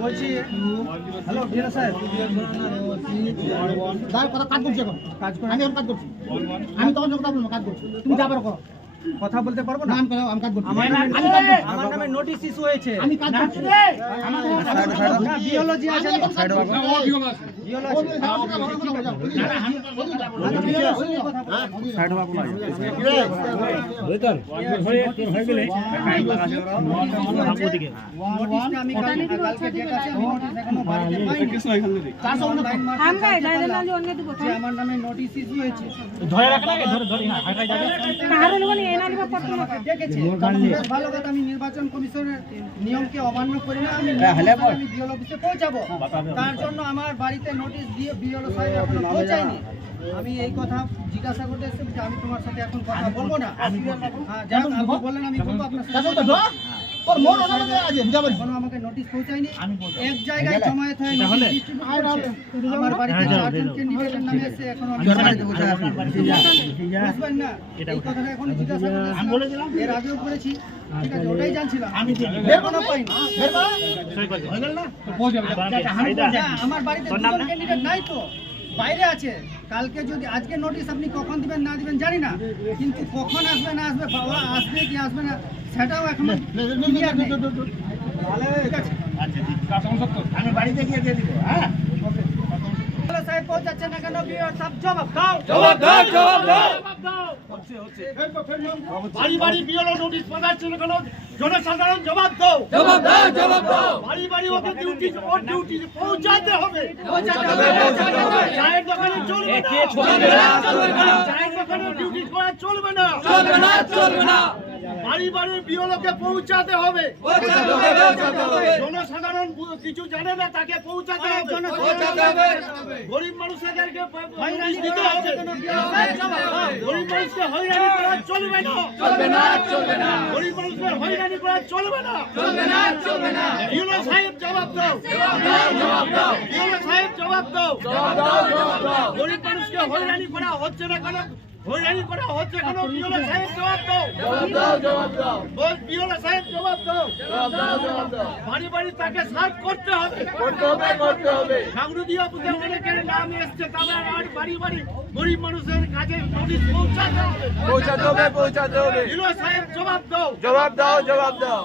বলছি hello DNA সাহেব দাঁড়া কথা কাজ করছি এখন। কাজ করে আমি এখন কাজ করছি। আমি তখন যখন বলব কাজ করছি। তুমি যা পারো কথা বলতে পারব না? আমি কাজ করছি। আমার আমি নামে কাজ করছি। আমার নামে নোটিশ ইস্যু হয়েছে। আমি কাজ করছি। আমার বিওলজি আছে আমি নির্বাচন কমিশনের নিয়মকে অমান্য করি না আমি পৌঁছাবো। তার জন্য আমার বাড়িতে নোটিশ দিয়ে বিএলও সাহেব এখনও পৌঁছায়নি। আমি এই কথা জিজ্ঞাসা করতে এসেছি যে আমি তোমার সাথে এখন কথা বলব না। হ্যাঁ যেমন বললেন আমি বলব আপনার সাথে দাও। মন ওনাকে আছে বুঝা পারি এখনও আমাকে নোটিশ পৌঁছায়নি। আমি এক জায়গায় জমায়েত হয়ে করছে। আমার বাড়িতে চারজন ক্যান্ডিডেটের নামে এসে এখনও আমি বুঝবেন না। এই কথাটা এখনও জিজ্ঞাসা করতে এর আগেও করেছি। ঠিক আছে ওটাই জানছিলাম। আমি এখনও পাইনি। বের করো হয়ে গেল না? তো পৌঁছে যাবে আমার বাড়িতে দুজন ক্যান্ডিডেট নাই তো। বাইরে আছে কালকে যদি আজকে নোটিশ আপনি কখন দিবেন না দিবেন জানি না কিন্তু কখন আসবে না আসবে বাবা আসবে কি আসবে না সেটাও এখন clear ঠিক আছে আমি বাড়িতে গিয়ে দিয়ে দিব হ্যাঁ সাহেব পৌঁছাচ্ছে না কেন সব জবাব দাও বাড়ি বাড়ি বিএলও নোটিশ পাঠাচ্ছে না কেন জনসাধারণ জবাব দাও। জবাব দাও জবাব দাও। বাড়ি বাড়ি ওকে ডিউটি ওর ডিউটি পৌঁছাতে হবে। চায়ের দোকানে চলবে না। চায়ের দোকানে ডিউটি করা চলবে না। চলবে না চলবে না। বাড়ি বাড়ি বিএলওকে পৌঁছাতে হবে। জনসাধারণ কিছু জানে না তাকে পৌঁছাতে হবে। গরিব মানুষদেরকে দিতে হবে। মানুষকে হয়রানি করা চলবে না। চলবে না চলবে না। গরিব মানুষকে হয়রানি করা চলবে না। চলবে না চলবে না। ইউনো সাহেব জবাব দাও। জবাব দাও ইউনো সাহেব জবাব দাও। জবাব দাও জবাব দাও। গরিব মানুষকে হয়রানি করা হচ্ছে না কেন? হয়রানি করা হচ্ছে কেন? ইউনো সাহেব জবাব দাও। জবাব দাও জবাব দাও। বল ইউনো সাহেব জবাব দাও। জবাব দাও জবাব দাও। বাড়ি বাড়ি তাকে সার্চ করতে হবে। করতে হবে করতে হবে। সাগরুদিয়া বুঝে অনেকের নাম এসছে তাদের আর বাড়ি বাড়ি গরিব মানুষের কাছে নোটিশ পৌঁছাতে হবে। পৌঁছাতে হবে পৌঁছাতে হবে। ইউনো সাহেব জবাব দাও। জবাব দাও জবাব দাও।